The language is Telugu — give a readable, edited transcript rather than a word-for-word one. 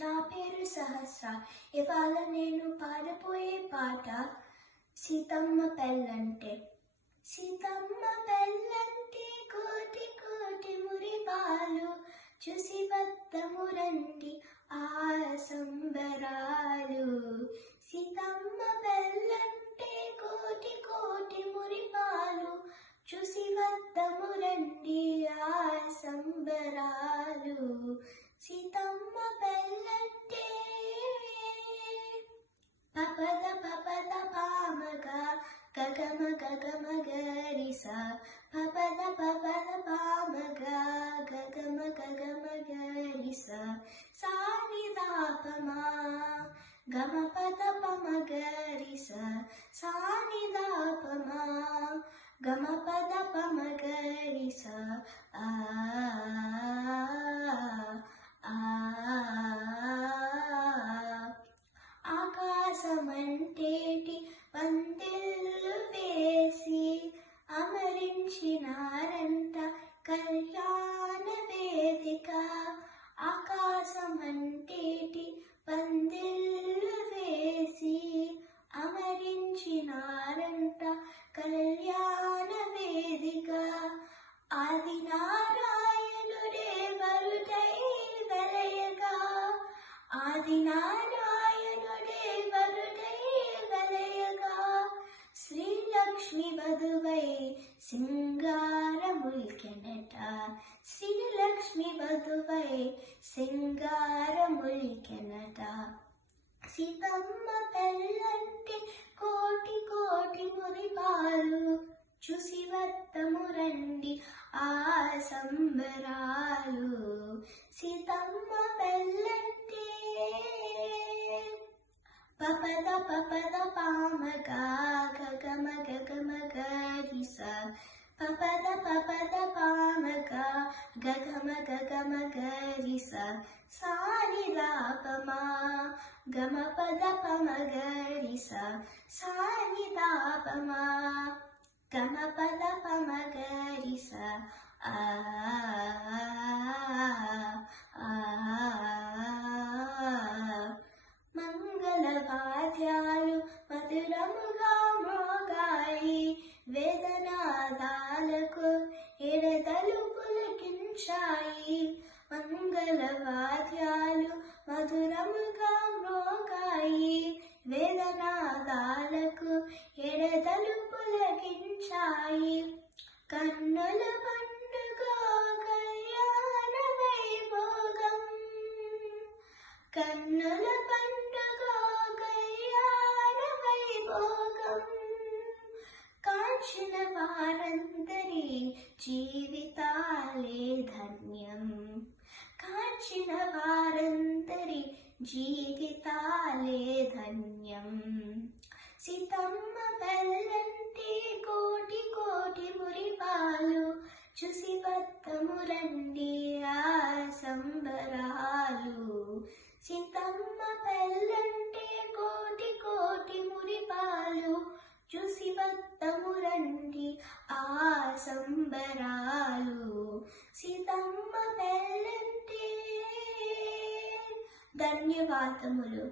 నా పేరు సహస్ర. ఇవాళ నేను పాడబోయే పాట సీతమ్మ పెళ్ళంటే. సీతమ్మ పెళ్ళంటే కోటి కోటి మురిపాలు, చూసి వద్దము రండి ఆ సంబరాలు. సీతమ్మ పెళ్ళంటే కోటి కోటి మురిపాలు, చూసి వద్దము రండి ఆ సంబరాలు. సీతమ్మ పెళ్ళంటే పపద పపద పామగ గగమ గగమ గరిస, పపద పపద పామగ గగమ గగమ గరిస, సానిదాపమా గమ పద పమ గరిస, సానిదాపమా గమ పద పమ గరిస. ఆకాశమంటేటి పందిళ్ళు వేసి అమరించినారంట కళ్యాణ వేదిక. ఆకాశమంటేటి పందిళ్ళు వేసి అమరించినారంట కళ్యాణ వేదిక. ఆది నారాయణుడే వరుడై వెలయగా, ఆది నారాయణుడే వరుడై వెలయగా, శ్రీలక్ష్మి వధువై సింగారముల్కెనట, శ్రీలక్ష్మి వధువై సింగారముల్కెనట. సీతమ్మ పెళ్ళంటే కోటి కోటి మురిపాలు, చూసి వద్దము రండి ఆ సంబరాలు. సీతమ్మ పెళ్ళంటే పపద పపద పామగ గగమ గగమ గరిస, పపద పపద పామగ గగమ గగమ గరిస, సానిదాపమా గమ పద పమ గరిస, సానిదాపమా గమ పద పమ గరిస. మంగళవాద్యాలు మధురముగా మోగాయి, వేదనాదాలకు ఎడదలు పులకించాయి. మంగళవాద్యాలు మధురముగా మోగాయి, వేదనాదాలకు ఎడదలు పులకించాయి. కన్నుల పండుగ కళ్యాణ వైభోగం, కన్నుల పండుగ కళ్యాణ వైభోగం. కాంచిన వారందరి జీవితాలే ధన్యం, కాంచిన వారందరి జీవితాలే ధన్యం. సీతమ్మ పెళ్ళంటే కోటి కోటి మురిపాలు, చూసి వద్దము రండి ఆ సంబరాలు. సీతమ్మ పెళ్ళంటే కోటి కోటి మురిపాలు, చూసి వద్దము రండి ఆ సంబరాలు. సీతమ్మ పెళ్ళంటే. ధన్యవాదములు.